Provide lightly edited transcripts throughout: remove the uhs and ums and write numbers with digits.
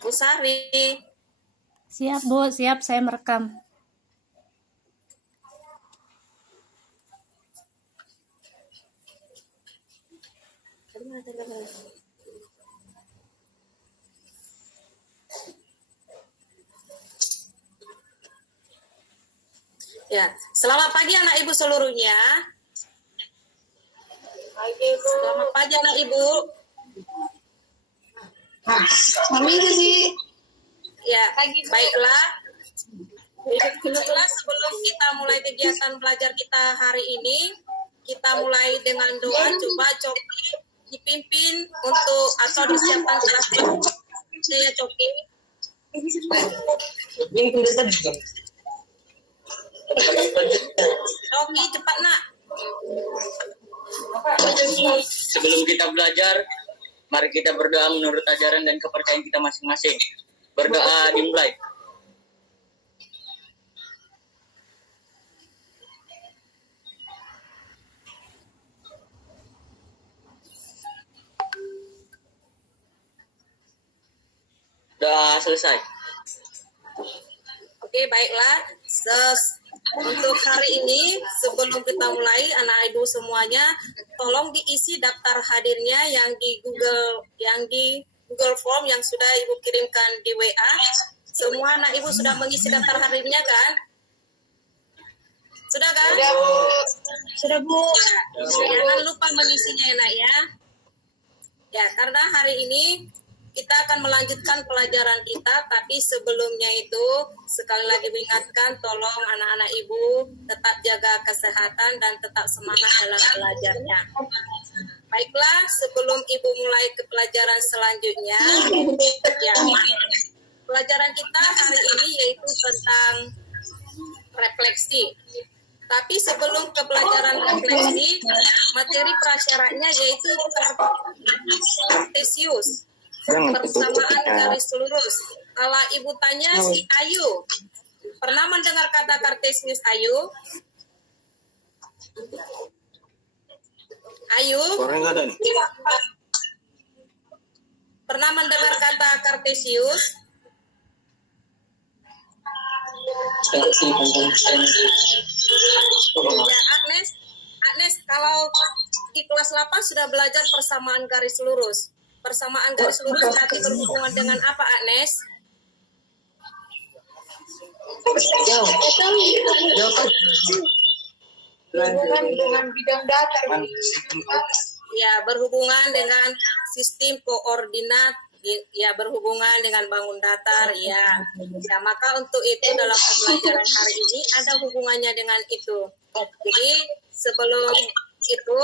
Bu Sari. Siap, Bu. Siap, saya merekam. Ya, selamat pagi anak ibu seluruhnya. Pagi, Bu. Selamat pagi anak ibu. Kami itu sih. Ya, baiklah. Baiklah, sebelum kita mulai kegiatan belajar kita hari ini, kita mulai dengan doa. Coba Coki dipimpin untuk atau disiapkan kelas. Saya Coki. Coki, cepat nak. Sebelum kita belajar, mari kita berdoa menurut ajaran dan kepercayaan kita masing-masing. Berdoa dimulai. Doa selesai. Oke, baiklah. Untuk hari ini, sebelum kita mulai, anak ibu semuanya, tolong diisi daftar hadirnya yang di Google Form yang sudah ibu kirimkan di WA. Semua anak ibu sudah mengisi daftar hadirnya kan? Sudah kan? Sudah, Bu. Sudah, Bu. Ya, jangan lupa mengisinya ya nak ya. Ya, karena hari ini kita akan melanjutkan pelajaran kita, tapi sebelumnya itu sekali lagi mengingatkan, tolong anak-anak ibu tetap jaga kesehatan dan tetap semangat dalam belajarnya. Baiklah, sebelum ibu mulai ke pelajaran selanjutnya, ya, pelajaran kita hari ini yaitu tentang refleksi. Tapi sebelum ke pelajaran refleksi, materi prasyaratnya yaitu Kartesius. Persamaan garis lurus. Kalau ibu tanya si Ayu, pernah mendengar kata Kartesius Ayu? Ayu? Pernah mendengar kata Kartesius? Ya, Agnes, kalau di kelas 8 sudah belajar persamaan garis lurus. Persamaan garis lurus berarti berhubungan dengan apa, Agnes? Berhubungan dengan bidang datar. Ya, berhubungan dengan sistem koordinat, ya berhubungan dengan bangun datar, ya. Ya, maka untuk itu dalam pembelajaran hari ini ada hubungannya dengan itu. Jadi sebelum itu,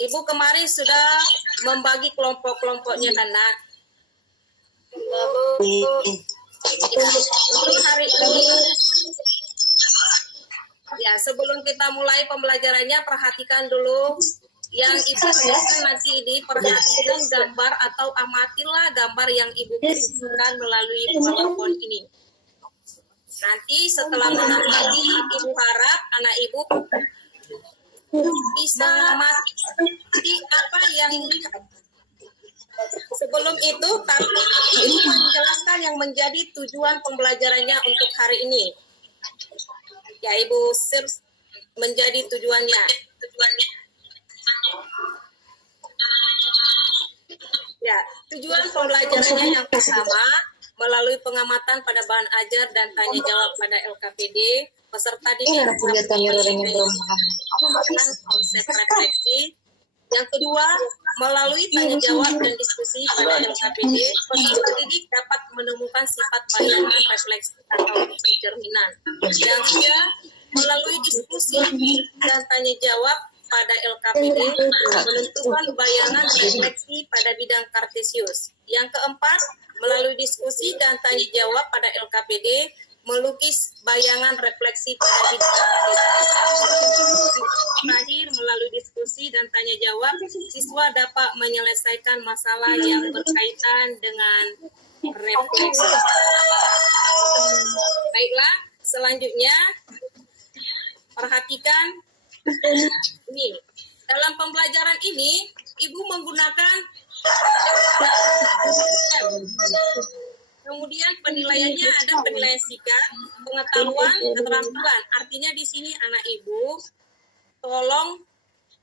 Ibu kemarin sudah membagi kelompok-kelompoknya kan, Nak? Ya, untuk hari ini, ya sebelum kita mulai pembelajarannya, perhatikan dulu yang Ibu kirimkan nanti ini, perhatikan gambar atau amatilah gambar yang Ibu kirimkan melalui PowerPoint ini. Nanti setelah mengamati, Ibu harap anak Ibu bisa mengamati apa yang dilihat. Sebelum itu, tapi Ibu menjelaskan yang menjadi tujuan pembelajarannya untuk hari ini. Ya, Ibu menjadi tujuannya. Ya, tujuan pembelajarannya yang pertama, melalui pengamatan pada bahan ajar dan tanya jawab pada LKPD, peserta didik konsep refleksi. Yang kedua, melalui tanya jawab dan diskusi pada LKPD, peserta didik dapat menemukan sifat bayangan refleksi atau pencerminan. Yang ketiga, melalui diskusi dan tanya jawab pada LKPD, menentukan bayangan refleksi pada bidang Kartesius. Yang keempat, melalui diskusi dan tanya jawab pada LKPD, melukis bayangan refleksi pada bidang Kartesius. Terakhir, melalui diskusi dan tanya jawab, siswa dapat menyelesaikan masalah yang berkaitan dengan refleksi. Baiklah, selanjutnya perhatikan ini. Dalam pembelajaran ini, Ibu menggunakan Kemudian penilaiannya ada penilaian sikap, pengetahuan, keterampilan. Artinya di sini anak ibu, tolong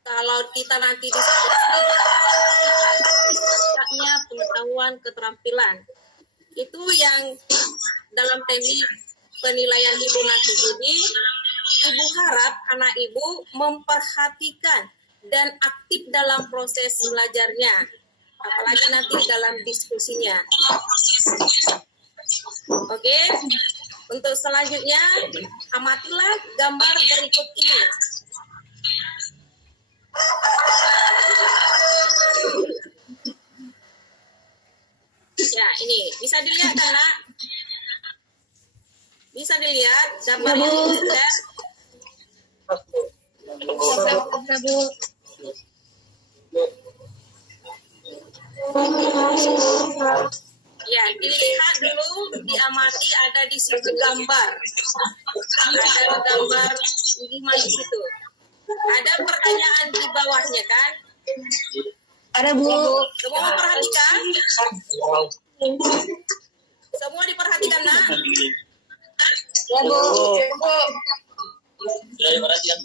kalau kita nanti diskusi, sikapnya, pengetahuan, keterampilan. Itu yang dalam teknik penilaian ibu nanti. Jadi, ibu harap anak ibu memperhatikan dan aktif dalam proses belajarnya, apalagi nanti dalam diskusinya. Oke, untuk selanjutnya amatilah gambar berikut ini. Ya, ini bisa dilihat kan, Nak? Bisa dilihat gambarnya sudah. Ya, dilihat dulu, diamati ada di situ gambar. Ada gambar lima di situ. Ada pertanyaan di bawahnya kan? Ada Bu. Semua memperhatikan? Semua diperhatikan, Nak? Ya Bu. Sudah diperhatikan.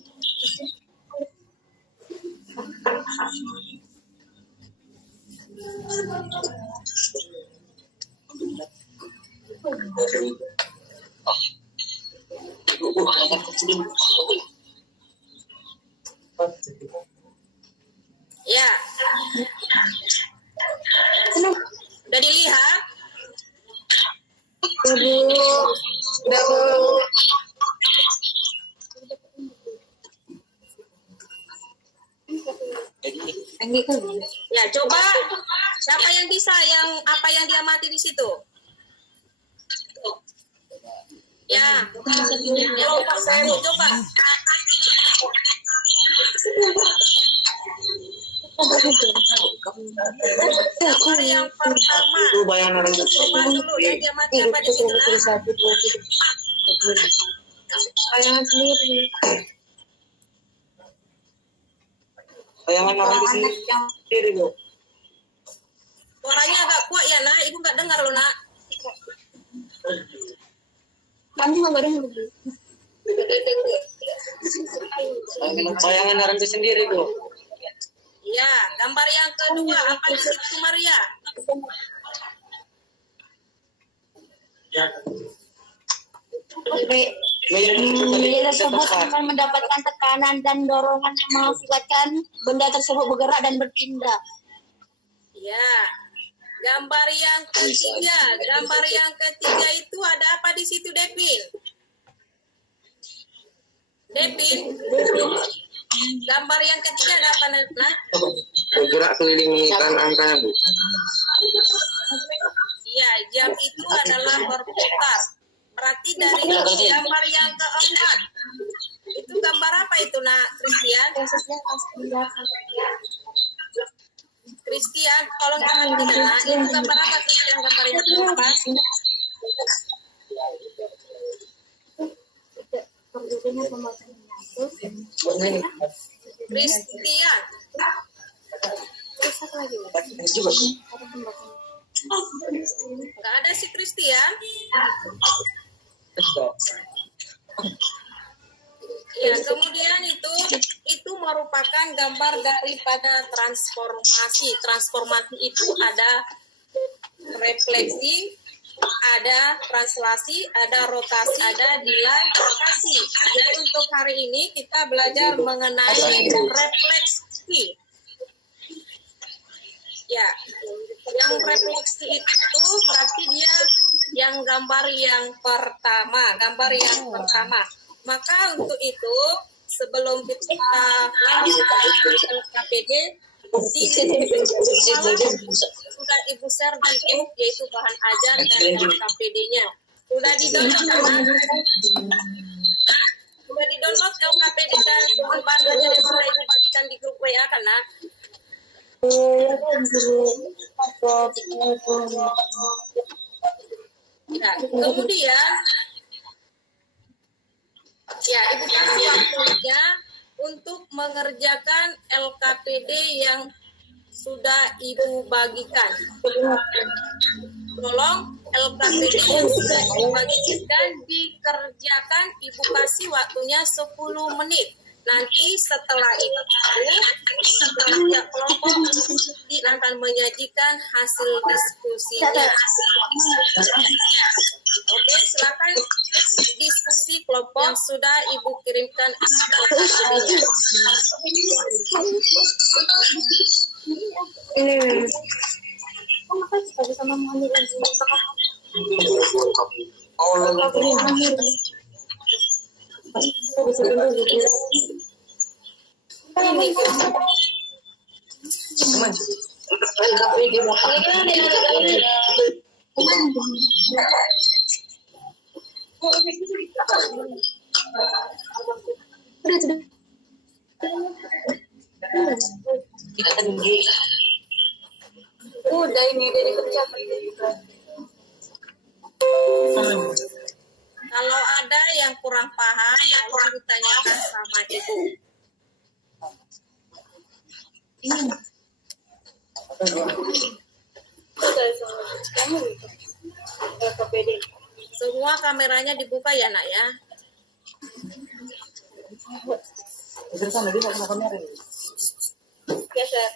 Ya. Udah dilihat? Ya Bu. Udah Bu. Ya, coba siapa yang bisa yang apa yang diamati di situ? Ya, saya coba. Gambar yang pertama. Coba dulu yang diamati apa di situ, Nak? Bayangan sendiri. Bayangan orang di sendiri, Bu. Suaranya agak kuat ya, Nak. Ibu nggak dengar loh, Nak. Kami nggak dengar. Bayangan orang itu sendiri, Bu. Ya, gambar yang kedua apa di situ, Maria? Biaya tersebut akan mendapatkan tekanan dan dorongan yang mengakibatkan benda tersebut bergerak dan berpindah. Ya, gambar yang ketiga. Gambar yang ketiga itu ada apa di situ, Devin? Devin? Gambar yang ketiga ada apa, Nak? Bergerak keliling mengikat angkanya, Bu. Iya, jam itu adalah berputar. Berarti dari gambar yang keempat. Itu gambar apa itu, Nak, Christian? Christian, tolong perhatikan, Nak. Itu gambar apa, Christian, gambar yang keempat? Christian. Nggak ada si Christian. Ya, kemudian itu merupakan gambar daripada transformasi. Transformasi itu ada refleksi, ada translasi, ada rotasi, ada dilapasi. Jadi untuk hari ini kita belajar mengenai refleksi. Ya, yang refleksi itu berarti dia yang gambar yang pertama, Maka untuk itu sebelum kita lanjut ke LKPD, sudah Ibu share di grup yaitu bahan ajar dan LKPD-nya. Sudah di-download kan? Sudah di-download LKPD dan bahan ajar yang sudah Ibu bagikan di grup WA kan, Nak? Nah, kemudian ya Ibu kasih waktunya untuk mengerjakan LKPD yang sudah Ibu bagikan. Tolong LKPD yang sudah dibagikan dikerjakan, Ibu kasih waktunya 10 menit. Nanti setelah itu setiap kelompok akan menyajikan hasil diskusinya. Oke, silakan diskusi kelompok yang sudah Ibu kirimkan LKPD-nya. Udah ini dari kerja. Kalau ada yang kurang paham, tolong ditanyakan sama Ibu. Semua kameranya dibuka ya, Nak ya. Ya, Sir.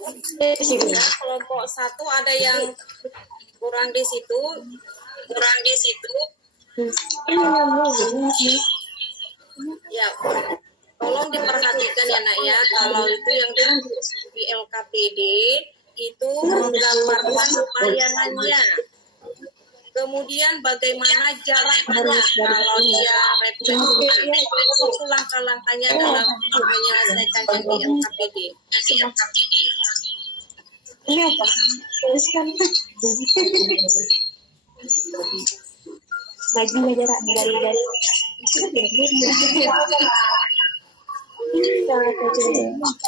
Kelompok 1 ada yang kurang di situ. Ya, tolong diperhatikan ya, Nak ya. Kalau itu yang di LKPD itu menggambarkan bayangannya. Kemudian bagaimana jaraknya kalau dia refleksi, itu langkah-langkahnya dalam menyelesaikan yang di LKPD. Ini apa? Tuliskan. Bagi jarak dari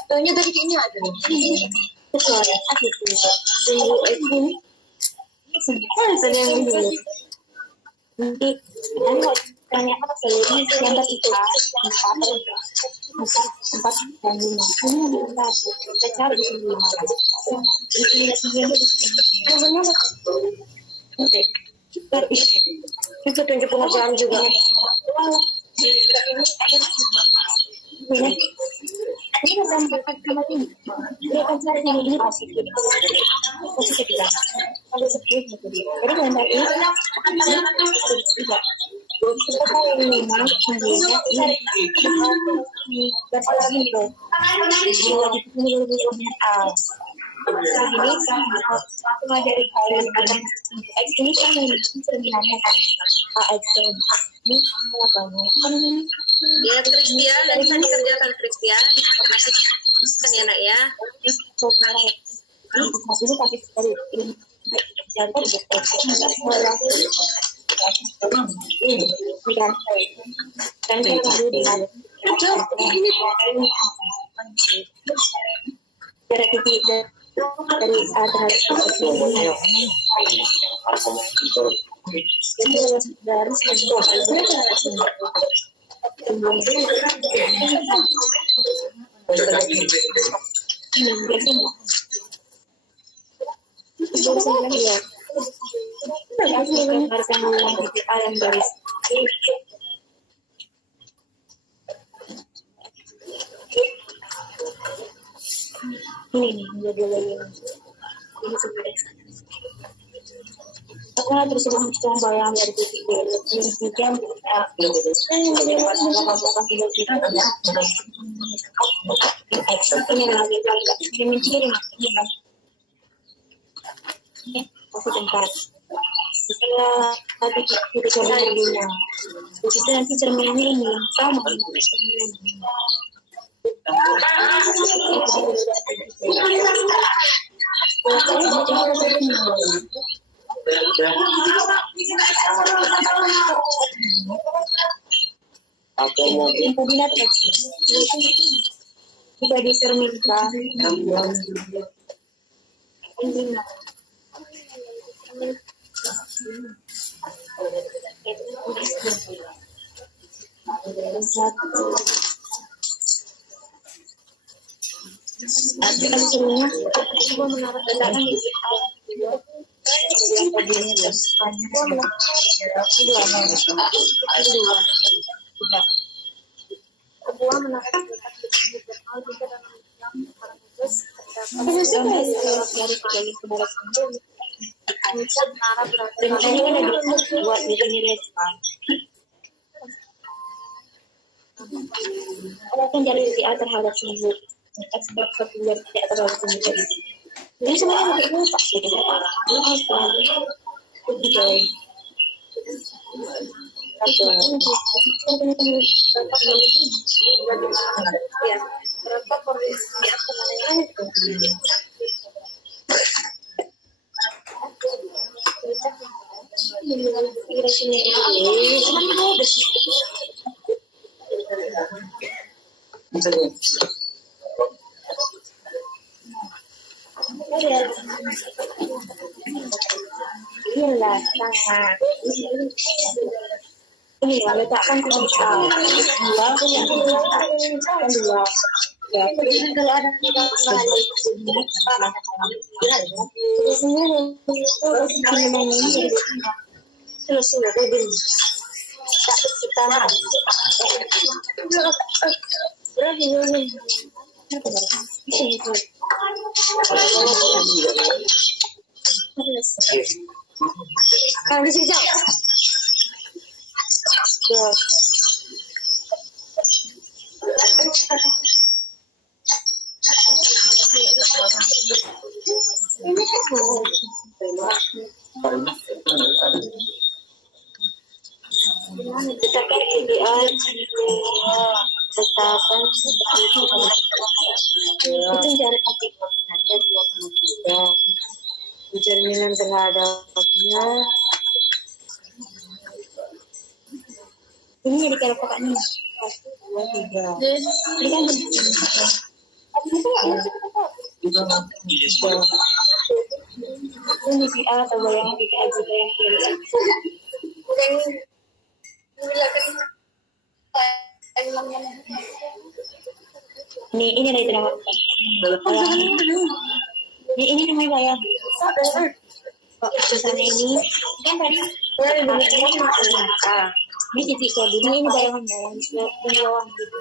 Contohnya tadi ini ada. Suara aku tuh. Tunggu ini. Sedang ini. Nanti tanya apa sih? Yang tadi itu empat dan lima. Ini kita cari di sini. Itu tunjuk pengerjaan juga. Ini akan sama ini. Dia akan cari yang ini positif. Positif juga. Kalau seperti itu dia. Jadi dengan ini juga. Kita tahu ini memang dia cari berapa lagi itu. Ini lebih banyak ini aku ngajari kalian akan X ini kan cerminannya kan X ini apa Ya, Christian, bisa dikerjakan Christian. Kan ya, Nak ya. Ini tapi dari ini jangan dari ini menjadi ini sebenarnya aku terus mencoba bayang dari titik ini juga ini lagi ini mencari maksudnya kasih tempat setelah tadi kita coba dulu di situ nanti cerminannya ini sama Aku mau Koordinat teks. Jika dicerminkan, Akan jadi VA terhadap sembuh sebab tertular tidak terlalu tinggi. Jadi sebenarnya kayak lupa gitu. Iyalah, sangat. Ini letakkan kunci A. Dua. Ya, kalau ada letakkan KDA letakkan itu jarak kaki koordinatnya 23 pencerminan terhadapnya ini jadi kalau kakak nih 1, 2, 3 ini kan ini VA atau bayangan VA juga yang kiri ini dari terang ini namanya bayang misalnya ini kan tadi ini titik koordinat ini bayangannya yang di bawah gitu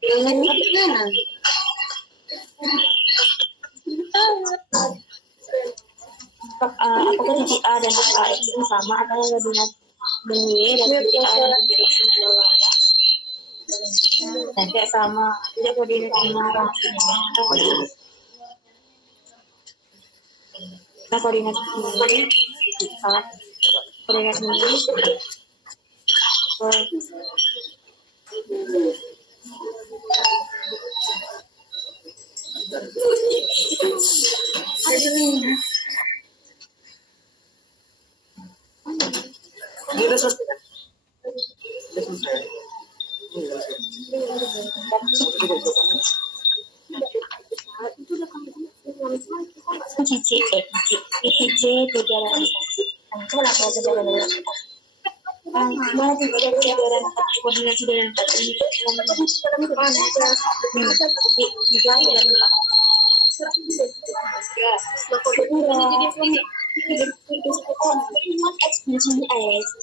bayangan ini mana apakah titik A dan titik A itu sama atau koordinat Y dan titik A dan titik X di bawahnya tidak sama tidak koordinat sama nah koordinat ini koordinat ini Ini selesai. Cici tiga coba lah kalau tiga mana tiga koordinasi dengan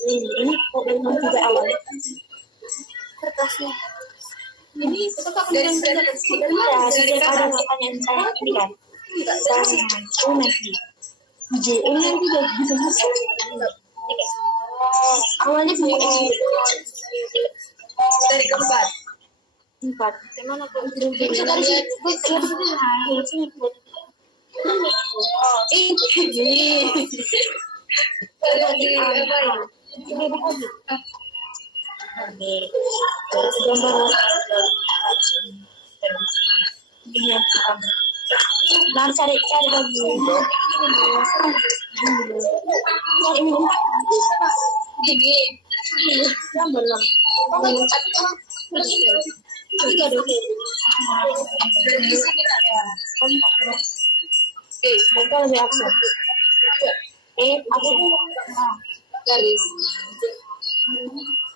ini juga awal kertasnya ini dari ada pertanyaan saya ini kan nanti ini nanti bisa masuk awalnya dari keempat mana tuh bisa dari sini gambar Nah, cari lagi. Cari ini. Ini. Yang belum. Tiga dulu. Dari sini lah ya. Oke, semoga lebih aksen. Aksen. Garis.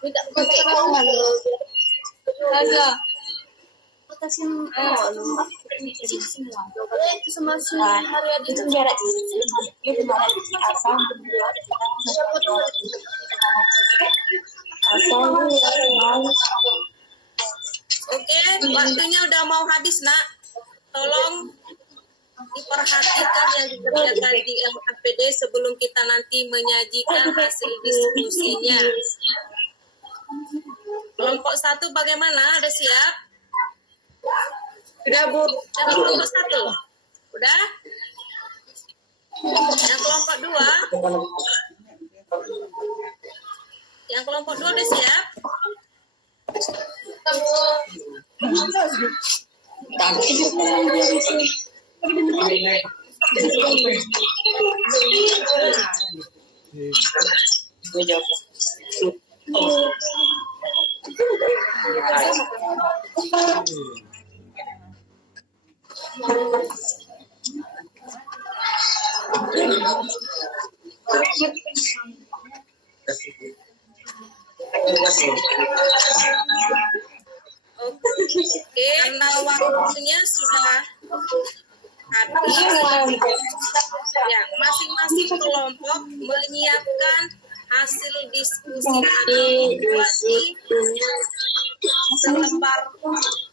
Tidak pakai ada. Itu sama si Haryadi itu jarak itu mana asal Oke, waktunya udah mau habis, Nak. Tolong diperhatikan yang dikerjakan di LKPD sebelum kita nanti menyajikan hasil diskusinya. Kelompok 1 bagaimana? Ada siap? Sudah, Bu. Yang kelompok 1? Udah? Yang kelompok 2? Yang kelompok 2 udah siap? Oke, karena waktunya sudah habis. Ya, masing-masing kelompok menyiapkan hasil diskusi atau membuat di selembar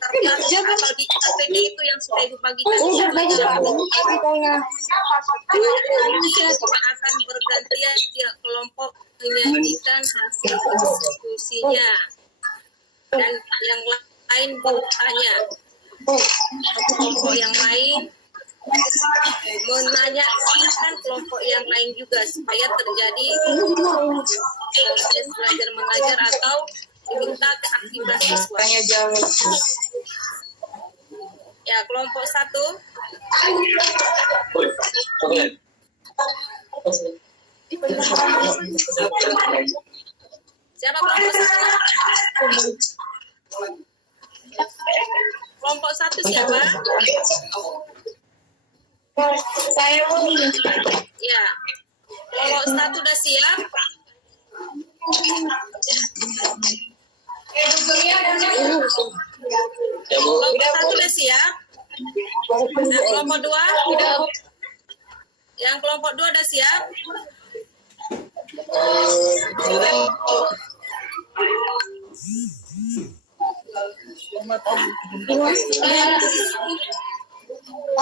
kertas atau di KPD itu yang sudah Ibu bagikan. Nanti akan bergantian setiap kelompok menyajikan hasil diskusinya dan yang lain bertanya. Kelompok yang lain menanyakan kelompok yang lain juga supaya terjadi proses belajar mengajar atau diminta keaktifan siswa. Ya, kelompok 1. Siapa kelompok 1? Kelompok 1 siapa? Saya mau Ya. Kelompok 1 udah siap? Kelompok 1 udah siap? Nah, kelompok 2? Yang kelompok 2 udah siap?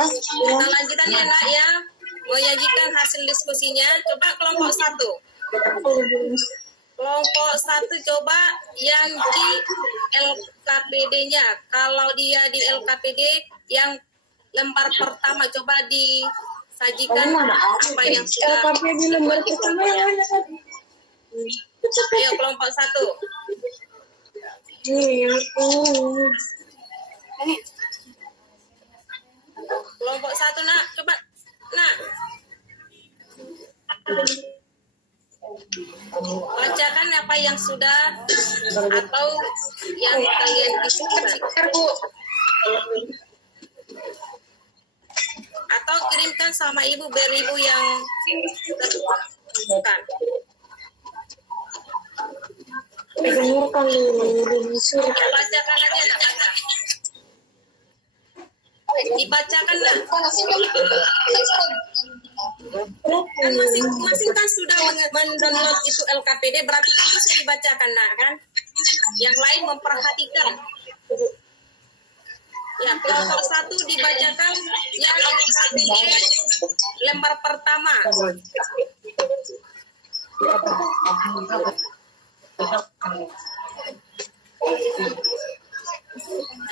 Kita lanjutkan ya, Nak, ya. Menyajikan hasil diskusinya. Coba kelompok 1. Kelompok 1 coba yang di LKPD-nya. Kalau dia di LKPD yang lembar pertama coba disajikan apa yang sudah dibuat di kelompoknya. Ayo kelompok 1. Kelompok 1, Nak, coba, Nak. Bacakan apa yang sudah atau yang kalian diskusikan. Atau kirimkan sama Ibu biar Ibu yang terbuka. Bacakan aja, Nak, baca. Dibacakan, Nak. Kan masing-masing kan sudah mendownload itu LKPD, berarti kan bisa dibacakan, Nak, kan? Yang lain memperhatikan. Ya, kelompok 1 dibacakan yang LKPD lembar pertama.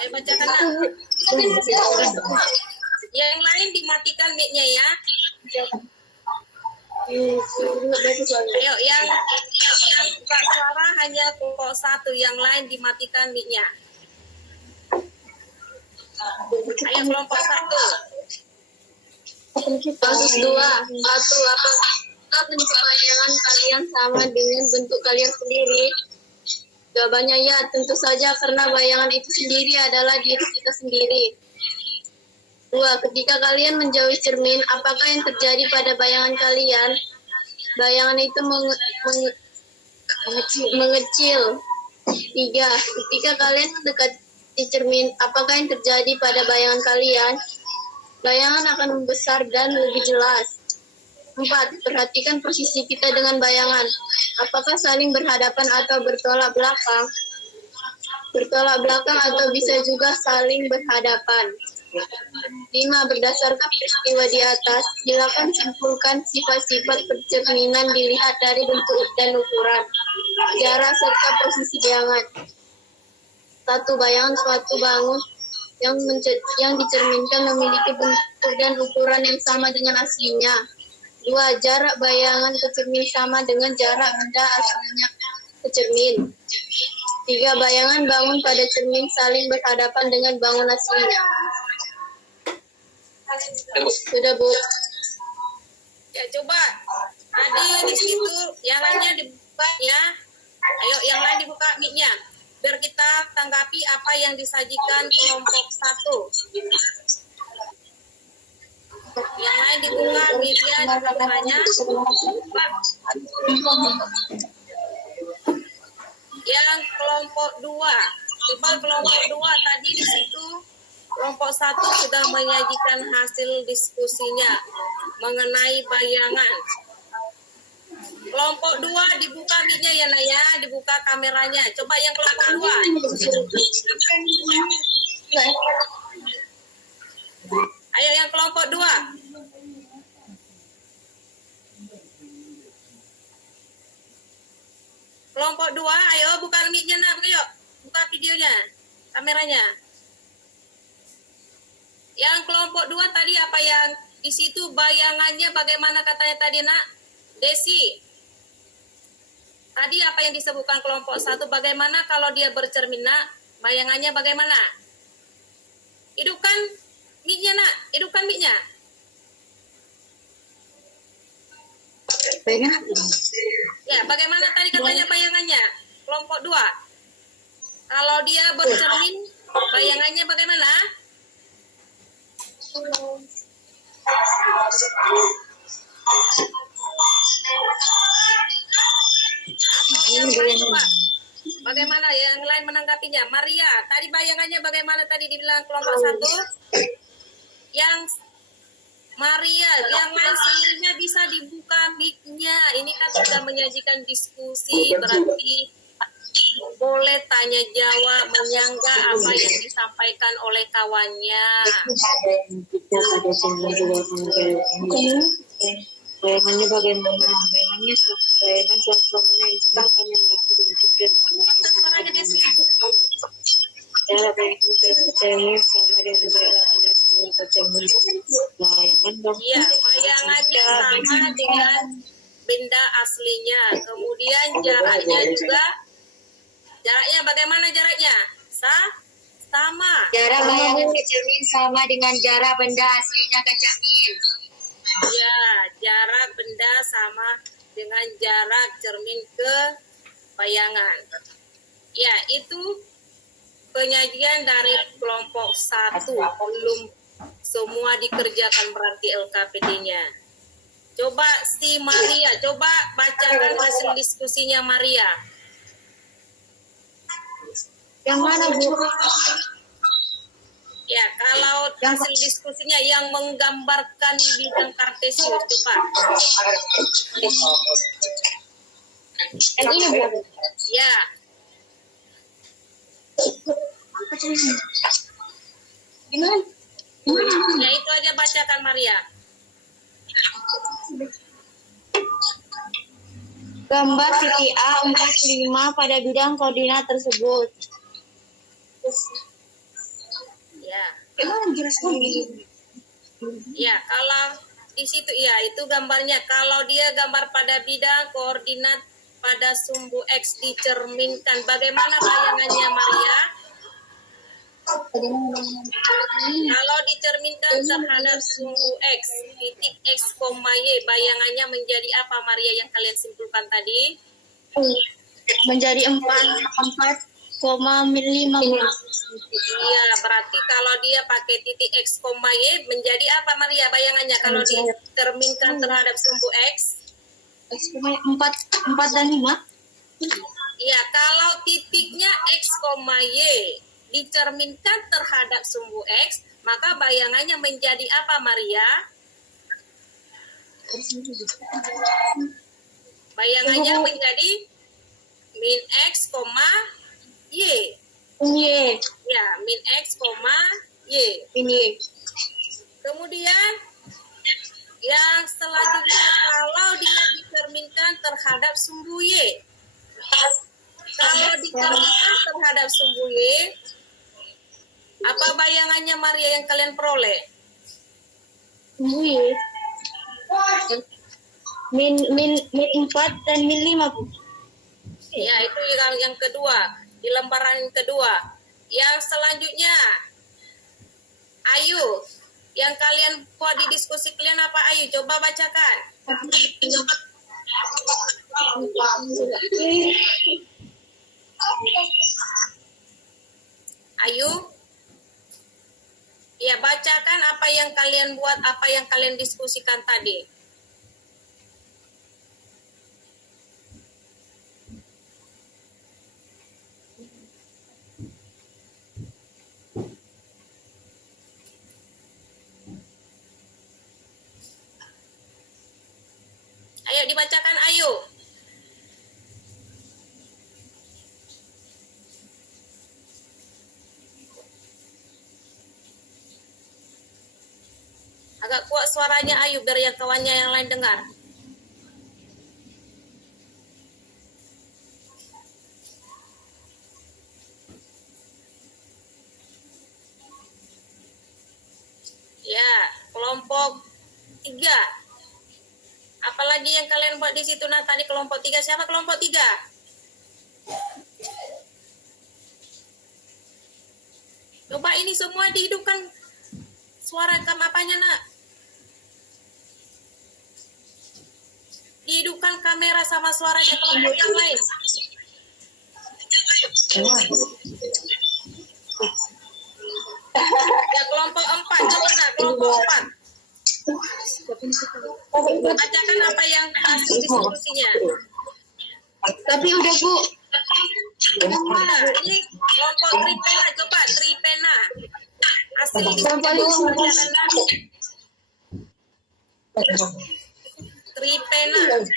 Ayo bacakan, Nak. Yang lain dimatikan mic-nya ya. Ayo, yang buka suara hanya kelompok 1, yang lain dimatikan mic-nya. Ayo kelompok 1. Kasus 2. 1. Apakah bentuk bayangan kalian sama dengan bentuk kalian sendiri? Jawabannya ya, tentu saja karena bayangan itu sendiri adalah diri kita sendiri. 2. Ketika kalian menjauhi cermin, apakah yang terjadi pada bayangan kalian? Bayangan itu mengecil. 3. Ketika kalian mendekati cermin, apakah yang terjadi pada bayangan kalian? Bayangan akan membesar dan lebih jelas. 4. Perhatikan posisi kita dengan bayangan. Apakah saling berhadapan atau bertolak belakang? Bertolak belakang atau bisa juga saling berhadapan. 5. Berdasarkan peristiwa di atas, silakan simpulkan sifat-sifat percerminan dilihat dari bentuk dan ukuran, jarak serta posisi bayangan. 1. Bayangan suatu bangun yang dicerminkan memiliki bentuk dan ukuran yang sama dengan aslinya. 2. Jarak bayangan ke cermin sama dengan jarak benda aslinya ke cermin. 3. Bayangan bangun pada cermin saling berhadapan dengan bangun aslinya. Sudah, Bu. Ya, coba. Tadi di situ yang lainnya dibuka ya. Ayo, yang lain dibuka mic-nya. Biar kita tanggapi apa yang disajikan kelompok 1. Yang lain dibuka mic-nya dan kameranya. Yang kelompok 2. Coba kelompok 2 tadi di situ kelompok 1 sudah menyajikan hasil diskusinya mengenai bayangan. Kelompok 2 dibuka mic-nya ya Naya, dibuka kameranya. Coba yang kelompok 2. Ayo yang kelompok 2. Kelompok 2, ayo buka mic-nya nak, ayo. Buka videonya, kameranya. Yang kelompok 2 tadi apa yang di situ bayangannya bagaimana katanya tadi nak? Desi. Tadi apa yang disebutkan kelompok 1 bagaimana kalau dia bercermin nak? Bayangannya bagaimana? Hidupkan mic-nya nak, hidupkan mic-nya. Ya, bagaimana tadi katanya bayangannya? Kelompok 2. Kalau dia bercermin, bayangannya bagaimana? Yang lain coba. Bagaimana yang lain menanggapinya? Maria, tadi bayangannya bagaimana tadi dibilang kelompok 1? Yang Maria, yang lain seluruhnya bisa dibuka mic-nya. Ini kan sudah menyajikan diskusi, berarti boleh tanya jawab, menyanggah apa yang disampaikan oleh kawannya. Bayangannya bagaimana? Bayangannya bayangan suatu bangunan yang disebutkan yang bentuk dan Mata suaranya Desi. jarak bayangan cermin sama dengan jarak benda aslinya ke cermin. Bayangan Iya, bayangannya sama dengan benda aslinya. Kemudian jaraknya juga. Jaraknya bagaimana jaraknya? Sama. jarak bayangan ke cermin sama dengan jarak benda aslinya ke cermin. Ya, jarak benda sama dengan jarak cermin ke bayangan. Ya, itu penyajian dari kelompok 1. Belum semua dikerjakan berarti LKPD-nya. Coba si Maria, coba bacakan hasil diskusinya Maria. Yang mana, Bu? Ya, kalau hasil diskusinya yang menggambarkan bidang kartesius, coba. Yang ini, Bu. Ya, Gimana? ya itu aja bacakan Maria. Gambar titik A 45 pada bidang koordinat tersebut. Ya. Gimana jelaskan ini? Ya, kalau di situ ya itu gambarnya. Kalau dia gambar pada bidang koordinat pada sumbu X dicerminkan. Bagaimana bayangannya Maria? Kalau dicerminkan terhadap sumbu X, titik X, Y, bayangannya menjadi apa Maria yang kalian simpulkan tadi? Menjadi 4,5. Iya, berarti kalau dia pakai titik X, Y, menjadi apa Maria bayangannya kalau diterminkan terhadap sumbu X? 4 dan 5. Iya, kalau titiknya X, Y dicerminkan terhadap sumbu X, maka bayangannya menjadi apa Maria? Bayangannya menjadi min X, Y. Y. Ya, min X, Y. Ini. Kemudian yang selanjutnya kalau dia dicerminkan terhadap sumbu Y. Kalau dicerminkan terhadap sumbu Y, apa bayangannya Maria yang kalian peroleh? Y. Min 4 dan min 5, Bu. Ya, itu yang kedua, di lembaran yang kedua. Yang selanjutnya, Ayu, yang kalian buat di diskusi kalian apa Ayu? Coba bacakan. Ayu? Ya, bacakan apa yang kalian buat, apa yang kalian diskusikan tadi. Ayo dibacakan Ayu. Agak kuat suaranya Ayu biar yang kawannya yang lain dengar. Ya, kelompok 3. Apalagi yang kalian buat di situ nah tadi kelompok 3. Siapa kelompok 3? Coba ini semua dihidupkan suara apanya nak? Dihidupkan kamera sama suaranya kelompok yang lain. Ya kelompok 4, coba nak kelompok 4. Bacakan apa yang hasil diskusinya. Tapi udah, Bu. Nah, ini kelompok Tripena, coba Tripena. Hasil diskusinya. Tripena.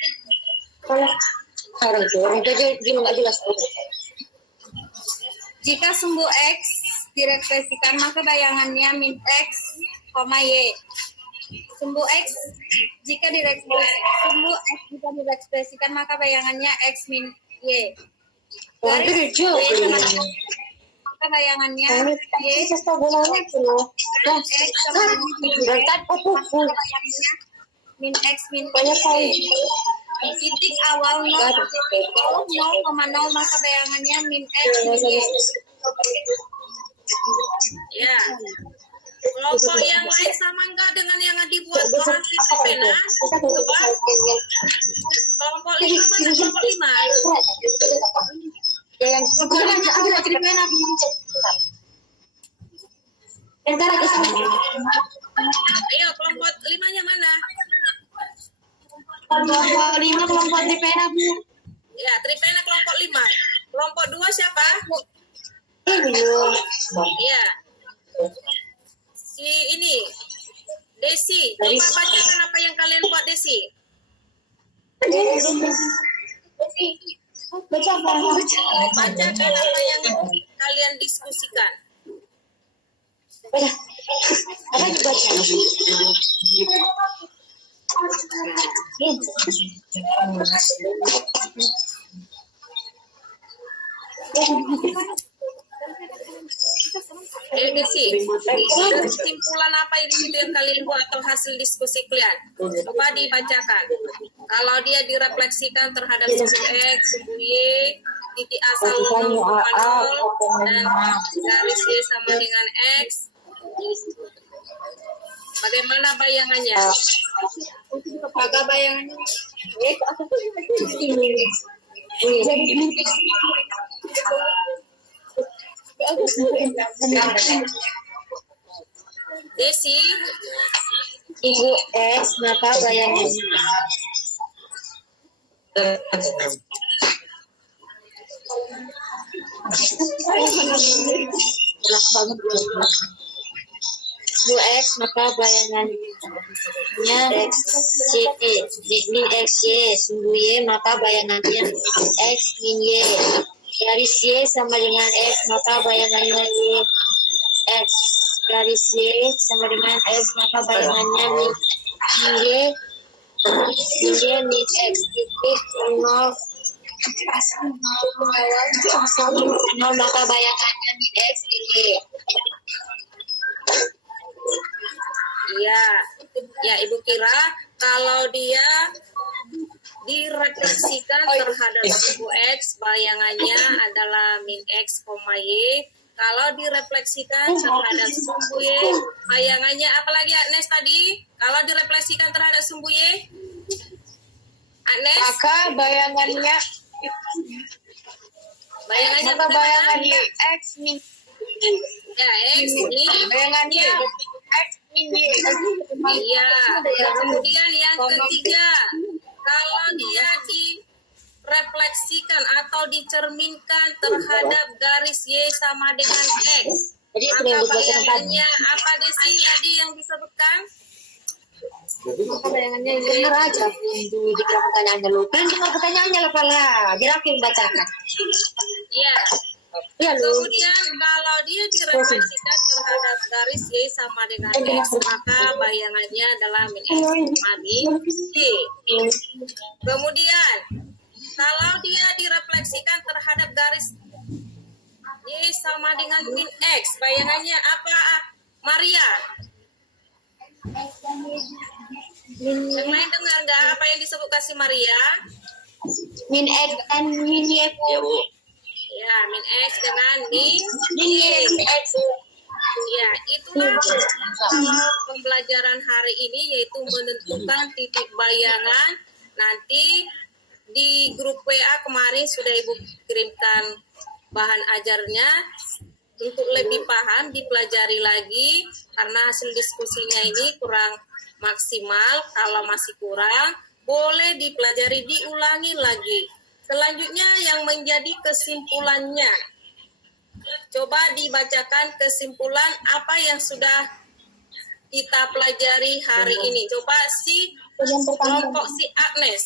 Jika sumbu X direkspresikan, maka bayangannya min X, Y. Sumbu X jika direkspresikan, maka bayangannya X min Y. Garis Y, maka bayangannya Y X sama min X min Y. Titik awal 0,0, maka bayangannya min X min Y. Ya. Kelompok yang lain sama enggak dengan yang dibuat orang Tripena? Coba. Kelompok 5 mana kelompok 5? Ayo kelompok 5-nya mana? Kelompok 5 kelompok Tripena, Bu. Ya, Tripena kelompok 5. Kelompok 2 siapa? Iya. Si ini Desi, coba bacakan apa yang kalian buat Desi. Bacakan apa yang kalian diskusikan. Apa dibaca? Desi. Ada kesimpulan apa ini yang kalian buat atau hasil diskusi kalian? Coba dibacakan. Kalau dia direfleksikan terhadap sumbu X, sumbu Y, titik asal 0,0 dan garis Y sama dengan X, bagaimana bayangannya? Apakah bayangannya? Desi, Ibu X, maka bayangannya Ibu X, maka bayangannya X min X Y, sumbu Y, maka bayangannya X min Y. Garis Y sama dengan X, maka bayangannya Y X. Garis Y sama dengan X, maka bayangannya min Y. Min Y min X, titik 0, maka bayangannya min X Y. ya Ibu kira kalau dia direfleksikan terhadap sumbu X, bayangannya adalah min X, Y. Kalau direfleksikan terhadap sumbu Y, bayangannya apalagi Agnes tadi? Kalau direfleksikan terhadap sumbu Y, Agnes? Maka bayangannya Bayangannya X min ya X ini. bayangannya X min Y. Iya. Kemudian yang ketiga, kalau dia direfleksikan atau dicerminkan terhadap garis Y sama dengan X, Jadi itu maka yang dibuat bayangannya apa Desi tadi yang disebutkan? maka bayangannya benar aja. Di pertanyaannya lu kan dengar pertanyaannya lah pala. Biar aku yang bacakan. Iya. Iya lu. Kemudian kalau dia direfleksikan terhadap garis Y sama dengan X, maka bayangannya adalah min X sama min Y. Kemudian kalau dia direfleksikan terhadap garis Y sama dengan min X, bayangannya apa Maria? Yang lain dengar nggak apa yang disebutkan si Maria? Min X dan min Y. Ya Bu. Ya, min X dengan min Min Y min X. Ya, itulah kalau pembelajaran hari ini, yaitu menentukan titik bayangan. Nanti di grup WA kemarin sudah Ibu kirimkan bahan ajarnya. Untuk lebih paham dipelajari lagi, karena hasil diskusinya ini kurang maksimal. Kalau masih kurang, boleh dipelajari, diulangi lagi. Selanjutnya yang menjadi kesimpulannya. Coba dibacakan kesimpulan apa yang sudah kita pelajari hari ini. Coba si kelompok si Agnes.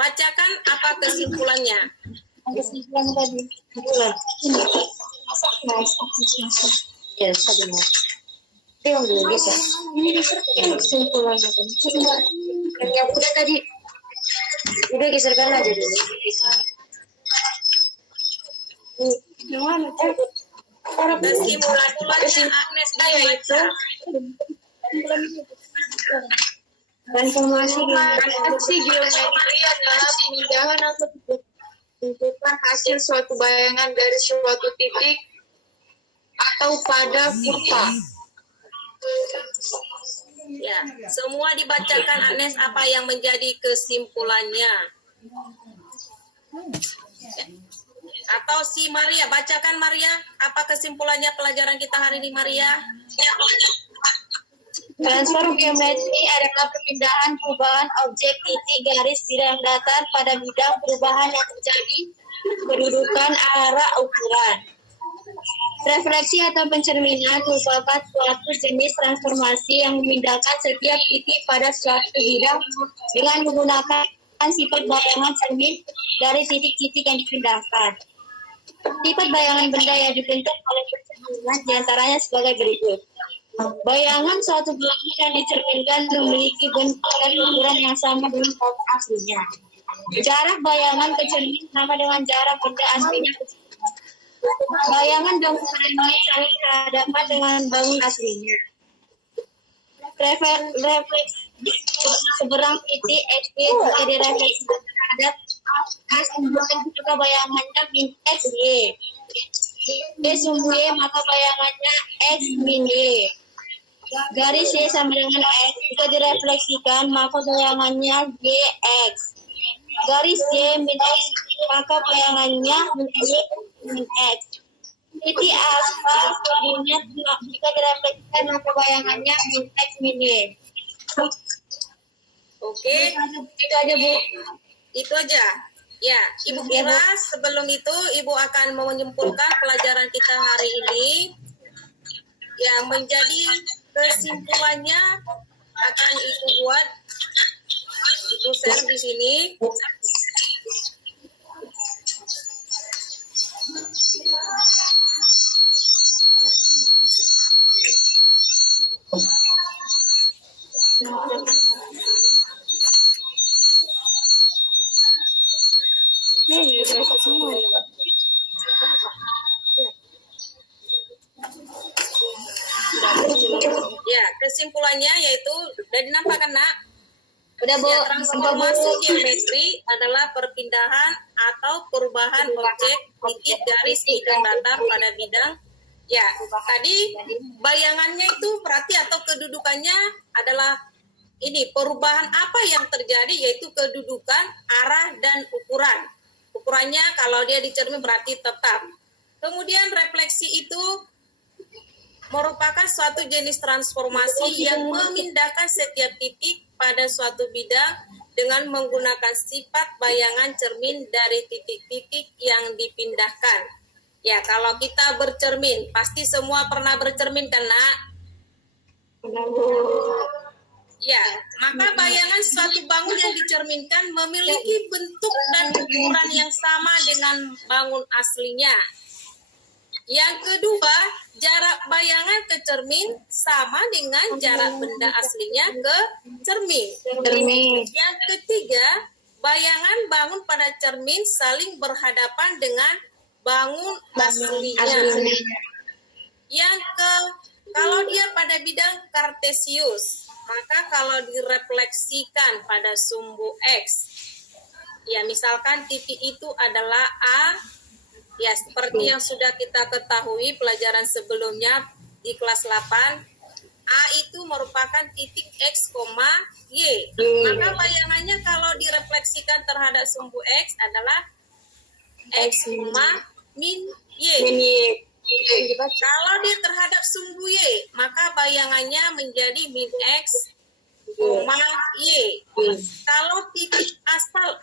Bacakan apa kesimpulannya. Kesimpulan tadi. Ya, tadi mau. Tengok dulu bisa. Kesimpulannya tadi. Yang udah tadi. Udah geserkan aja dulu. Kesimpulannya Agnes dibaca. Transformasi geometri adalah pemindahan atau bentukan hasil suatu bayangan dari suatu titik atau pada kurva. Ya, semua dibacakan Agnes apa yang menjadi kesimpulannya. Ya. Atau si Maria, bacakan Maria, apa kesimpulannya pelajaran kita hari ini Maria? Transform geometri adalah pemindahan perubahan objek titik garis bidang datar pada bidang perubahan yang terjadi kedudukan arah ukuran. Refleksi atau pencerminan merupakan suatu jenis transformasi yang memindahkan setiap titik pada suatu bidang dengan menggunakan sifat bayangan cermin dari titik-titik yang dipindahkan. Sifat bayangan benda yang dibentuk oleh pencerminan diantaranya sebagai berikut. Bayangan suatu benda yang dicerminkan memiliki bentuk dan ukuran yang sama dengan kota aslinya. Jarak bayangan ke cermin sama dengan jarak benda aslinya ke cermin. Bayangan bangun pada ini saling berhadapan dengan bangun aslinya. Refleksi seberang titik X Y jadi refleksi terhadap X maka bayangannya min X Y. Y sumbu Y maka bayangannya X min Y. Garis Y sama dengan X jika direfleksikan maka bayangannya GX. Garis Y min X maka bayangannya menjadi min X. Titik aspal sumbunya jika direfleksikan maka bayangannya min X min Y. Oke, Itu aja Bu. itu aja. Ya, Ibu kira sebelum itu Ibu akan menyimpulkan pelajaran kita hari ini. Ya, menjadi kesimpulannya akan Ibu buat. Ibu share di sini. Ya, kesimpulannya yaitu udah dinampakkan nak? Udah Bu. Ya, transformasi geometri adalah perpindahan atau perubahan objek titik garis bidang datar pada bidang. Ya, tadi bayangannya itu berarti atau kedudukannya adalah ini perubahan apa yang terjadi yaitu kedudukan, arah dan ukuran. Ukurannya kalau dia dicermin berarti tetap. Kemudian refleksi itu merupakan suatu jenis transformasi yang memindahkan setiap titik pada suatu bidang dengan menggunakan sifat bayangan cermin dari titik-titik yang dipindahkan. Ya, kalau kita bercermin, pasti semua pernah bercermin kan, Nak? Ya, maka bayangan suatu bangun yang dicerminkan memiliki bentuk dan ukuran yang sama dengan bangun aslinya. Yang kedua, jarak bayangan ke cermin sama dengan jarak benda aslinya ke cermin. Yang ketiga, bayangan bangun pada cermin saling berhadapan dengan bangun aslinya. Kalau dia pada bidang kartesius, maka kalau direfleksikan pada sumbu X, ya misalkan titik itu adalah A, ya seperti yang sudah kita ketahui pelajaran sebelumnya di kelas 8, A itu merupakan titik X, Y. Maka bayangannya kalau direfleksikan terhadap sumbu X adalah X, min Y. Kalau dia terhadap sumbu Y, maka bayangannya menjadi min X, Y. Kalau titik asal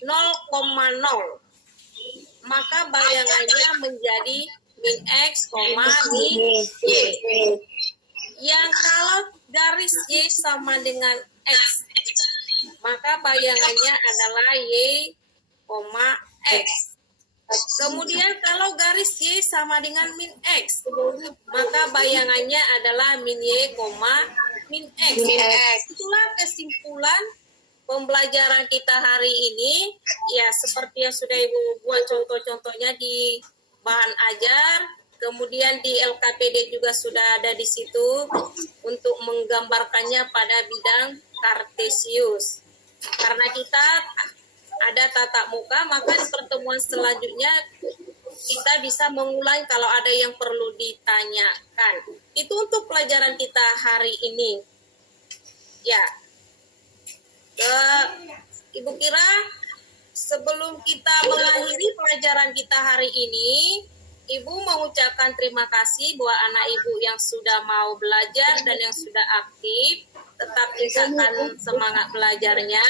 0,0, maka bayangannya menjadi min X, min Y. Yang kalau garis Y sama dengan X, maka bayangannya adalah Y, X. Kemudian kalau garis Y sama dengan min X, maka bayangannya adalah min Y, min X. Itulah kesimpulan pembelajaran kita hari ini. Ya, seperti yang sudah Ibu buat contoh-contohnya di bahan ajar, kemudian di LKPD juga sudah ada di situ untuk menggambarkannya pada bidang kartesius. Karena kita ada tatap muka, maka di pertemuan selanjutnya kita bisa mengulang kalau ada yang perlu ditanyakan. Itu untuk pelajaran kita hari ini. Ya, Ibu kira sebelum kita mengakhiri pelajaran kita hari ini, Ibu mengucapkan terima kasih buat anak Ibu yang sudah mau belajar dan yang sudah aktif. Tetap tingkatkan semangat belajarnya.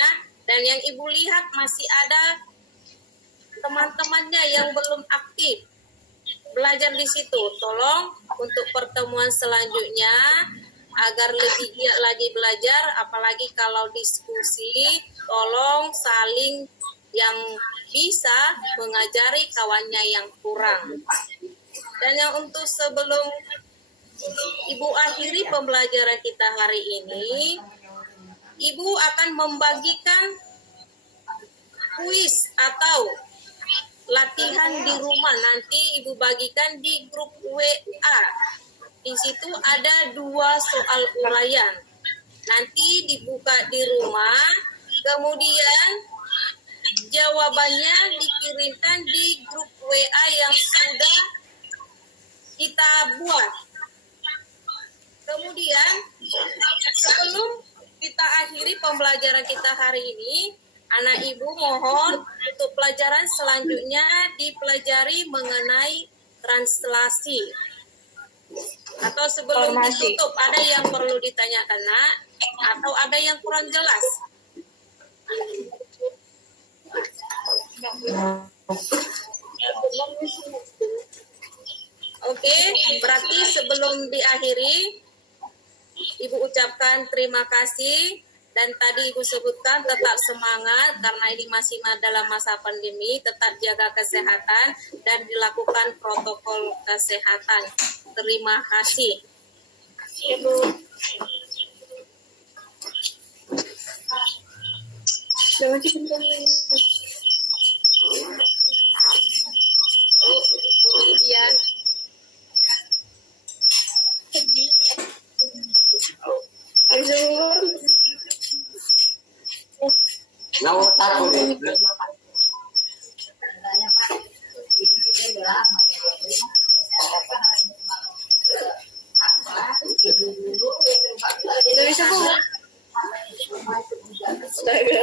Dan yang Ibu lihat masih ada teman-temannya yang belum aktif belajar di situ. Tolong untuk pertemuan selanjutnya agar lebih giat lagi belajar, apalagi kalau diskusi, tolong saling yang bisa mengajari kawannya yang kurang. Dan yang untuk sebelum Ibu akhiri pembelajaran kita hari ini, Ibu akan membagikan kuis atau latihan di rumah. Nanti Ibu bagikan di grup WA. Di situ ada 2 soal uraian. Nanti dibuka di rumah, kemudian jawabannya dikirimkan di grup WA yang sudah kita buat. Kemudian sebelum kita akhiri pembelajaran kita hari ini, anak ibu mohon untuk pelajaran selanjutnya dipelajari mengenai translasi. Atau sebelum Informasi. ditutup, ada yang perlu ditanyakan, Nak? Atau ada yang kurang jelas? Oke, berarti sebelum diakhiri, Ibu ucapkan terima kasih. Dan tadi Ibu sebutkan tetap semangat karena ini masih dalam masa pandemi, tetap jaga kesehatan dan dilakukan protokol kesehatan. Terima kasih. Ibu. Jangan cepat. Bu Tian. Bisa keluar. Nggak takut ya. Tidak bisa keluar. Astaga.